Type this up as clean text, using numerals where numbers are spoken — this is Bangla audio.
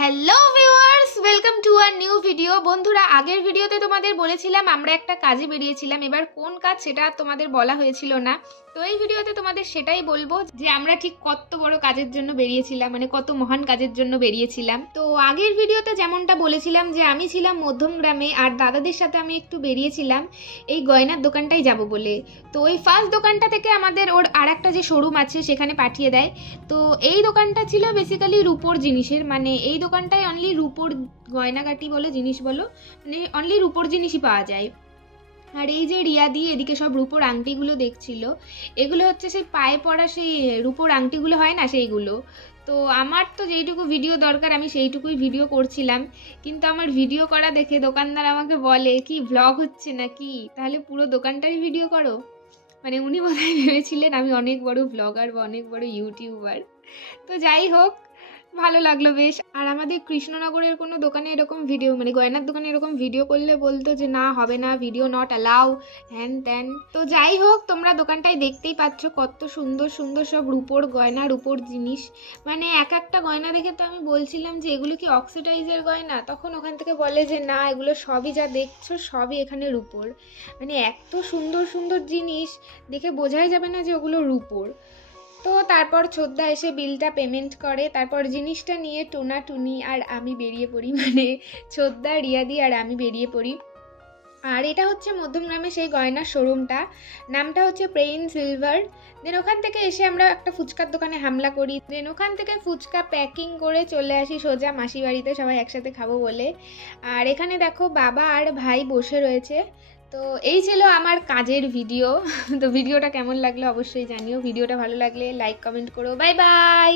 Hello viewers, welcome to our new video. বন্ধুরা, আগের ভিডিওতে তোমাদের বলেছিলাম আমরা একটা কাজে বেরিয়েছিলাম, এবার কোন কাজ সেটা তোমাদের বলা হয়েছিল না। তো এই ভিডিওতে তোমাদের সেটাই বলবো যে আমরা ঠিক কত বড় কাজের জন্য বেরিয়েছিলাম, মানে কত মহান কাজের জন্য বেরিয়েছিলাম। তো আগের ভিডিওতে যেমনটা বলেছিলাম যে আমি ছিলাম মধ্যমগ্রামে আর দাদাদের সাথে আমি একটু বেরিয়েছিলাম এই গয়নার দোকানটাই যাব বলে। তো ওই ফার্স্ট দোকানটা থেকে আমাদের ওর আর একটা যে শোরুম আছে সেখানে পাঠিয়ে দেয়। তো এই দোকানটা ছিল বেসিক্যালি রূপোর জিনিসের, মানে এই দোকানটায় অনলি রূপোর গয়নাগাটি বলো জিনিস বলো, মানে অনলি রূপোর জিনিসই পাওয়া যায়। আর এই যে রিয়াদি এদিকে সব রূপোর আংটিগুলো দেখছিল, এগুলো হচ্ছে সেই পায়ে পড়া সেই রূপোর আংটিগুলো হয় না সেইগুলো। তো আমার তো যেইটুকু ভিডিও দরকার আমি সেইটুকুই ভিডিও করছিলাম, কিন্তু আমার ভিডিও করা দেখে দোকানদার আমাকে বলে কি ভ্লগ হচ্ছে নাকি, তাহলে পুরো দোকানটারই ভিডিও করো। মানে উনি বোধহয় ভেবেছিলেন আমি অনেক বড় ব্লগার বা অনেক বড় ইউটিউবার। তো যাই হোক, ভালো লাগলো বেশ। আর আমাদের কৃষ্ণনগরের কোনো দোকানে এরকম ভিডিও, মানে গয়নার দোকানে এরকম ভিডিও করলে বলতো যে না হবে না, ভিডিও নট অ্যালাউ, হ্যান ত্যান। তো যাই হোক, তোমরা দোকানটায় দেখতেই পাচ্ছ কত সুন্দর সুন্দর সব রূপোর গয়না, রূপোর জিনিস। মানে এক একটা গয়না দেখে তো আমি বলছিলাম যে এগুলো কি অক্সিডাইজের গয়না, তখন ওখান থেকে বলে যে না, এগুলো সবই যা দেখছো সবই এখানে রূপোর। মানে এত সুন্দর সুন্দর জিনিস দেখে বোঝাই যাবে না যে ওগুলো রূপোর। তো তারপর ছোদ্দা এসে বিলটা পেমেন্ট করে, তারপর জিনিসটা নিয়ে টোনা টুনি আর আমি বেরিয়ে পড়ি, মানে ছোদ্দা রিয়াদি আর আমি বেরিয়ে পড়ি। আর এটা হচ্ছে মধ্যমগ্রামে সেই গয়নার শোরুমটা, নামটা হচ্ছে প্রেইন সিলভার। দেন ওখান থেকে এসে আমরা একটা ফুচকার দোকানে হামলা করি, দেন ওখান থেকে ফুচকা প্যাকিং করে চলে আসি সোজা মাসি বাড়িতে সবাই একসাথে খাবো বলে। আর এখানে দেখো বাবা আর ভাই বসে রয়েছে। তো এই ছিল আমার কাজের ভিডিও। তো ভিডিওটা কেমন লাগলো অবশ্যই জানিও, ভিডিওটা ভালো লাগলে লাইক কমেন্ট করো। Bye bye.